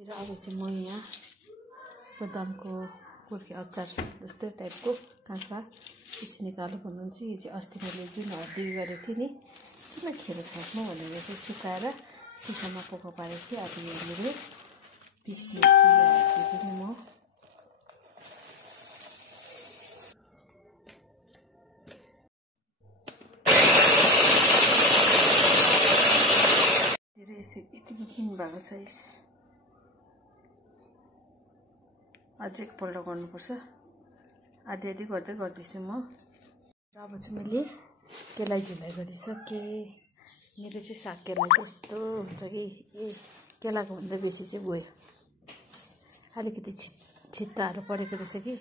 अब चाहिँ म यहाँ बदामको गोर्खे अचार जस्तै टाइपको काँक्रा पिस्ने कालो बनाउँछु। यो चाहिँ अस्ति मैले जुन हर्दी गरेको थिएँ नि किन खेर खानु भनेर चाहिँ सुकाएर सिसामा पोको पारेको थिएँ। अब यो मेरो पिस्ने छु हर्दी पनि म धेरै यति किन भएको छ। यस अझै एकपल्ट गर्नुपर्छ। आधी आधी गर्दै गर्दैछु म। र अब चाहिँ मैले केलाई झुलाइ गरिसकेँ। मेरो चाहिँ साग केला चाहिँ यस्तो हुन्छ कि केलाको भन्दा बेसी चाहिँ गयो। अलिकति छिट्टाहरू परेको रहेछ कि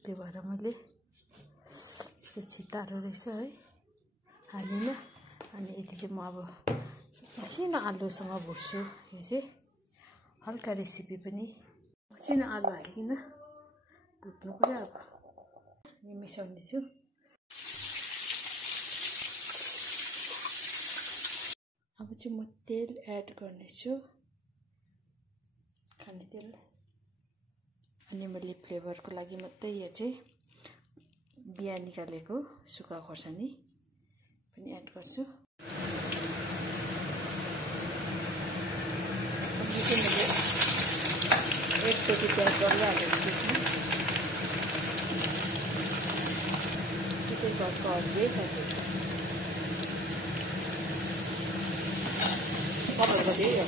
त्यो भएर मैले यस्तो छिट्टाहरू रहेछ है हालिनँ। अनि यति चाहिँ म अब मसिनो आलुसँग भुट्छु। यो चाहिँ हल्का रेसिपी पनि मसिनो आलु हालिकन भुट्नु पर्यो। अब यो मिसाउनेछु। अब चाहिँ म तेल एड गर्नेछु, खाने तेल। अनि मैले फ्लेभरको लागि मात्रै यो चाहिँ बिया निकालेको सुक्खा खोर्सानी पनि एड गर्छु। एक पेटी प्याज गरिहालेको त्यसमा त्यो घरको हर्दी साथी कभर गरिदियो।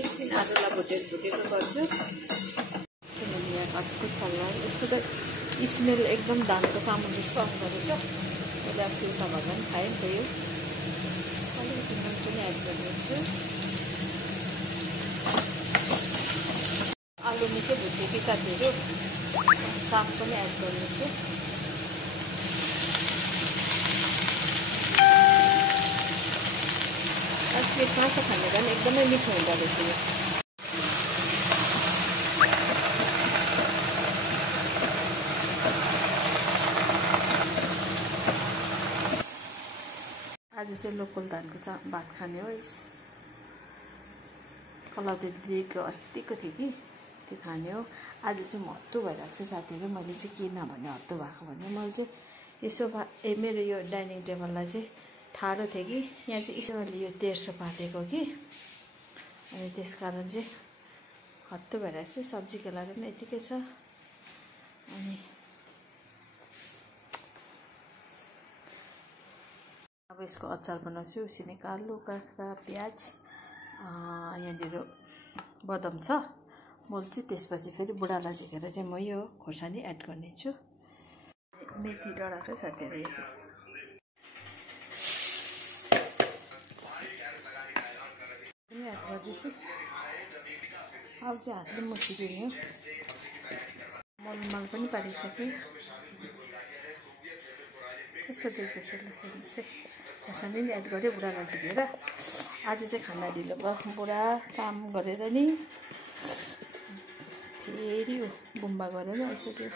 एकछिन आलुलाई भुटेको गर्छु। मैले यहाँ अद्भुत कलर यसको त स्मेल एकदम धानको चामल जस्तो आउँदो रहेछ। मैले अस्ति उता भएर पनि खाएँ नि त। यो अलिकति नुन पनि एड गर्नेछु। आलु निकै भुट्यो कि साथीहरू साग पनि एड गर्नेछु। अस्ति काँचो खाने झन् एकदमै मिठो हुँदो रहेछ यो। आज चाहिँ लोकल धानको भात खाने हो। यस कलौते दिदीको अस्तिको थियो कि त्यो खाने हो। आज चाहिँ म हत्तु भइरहेको छु साथीहरू। मैले चाहिँ किन भने हत्तु भएको भने मैले चाहिँ यसो मेरो यो डाइनिङ टेबललाई चाहिँ ठाडो थियो कि यहाँ चाहिँ यसो मैले यो तेर्सो पातेको कि अनि त्यस कारण चाहिँ हत्तु भइरहेको छु। सब्जी केलाहरू पनि यतिकै छ। अनि अब यसको अचार बनाउँछु। उसिने कालो काँक्रा प्याज यहाँनिर बदाम छ मोल्छु। त्यसपछि फेरि बुढालाई झिकेर चाहिँ म यो खोर्सानी एड गर्नेछु। मेथी डढाएको साथीहरू यो चाहिँ पनि एड गर्दैछु। अब चाहिँ हातले मुछिदिने हो। मलमल पनि पारिसकेँ। कस्तो देखेको छ हेर्नुहोस् है। खोर्सानी नि एड गऱ्यो बुढालाई झिकेर। आज चाहिँ खाना ढिलो भयो। बुढा काम गरेर नि फेरि गुम्बा गरेर आइसक्यो।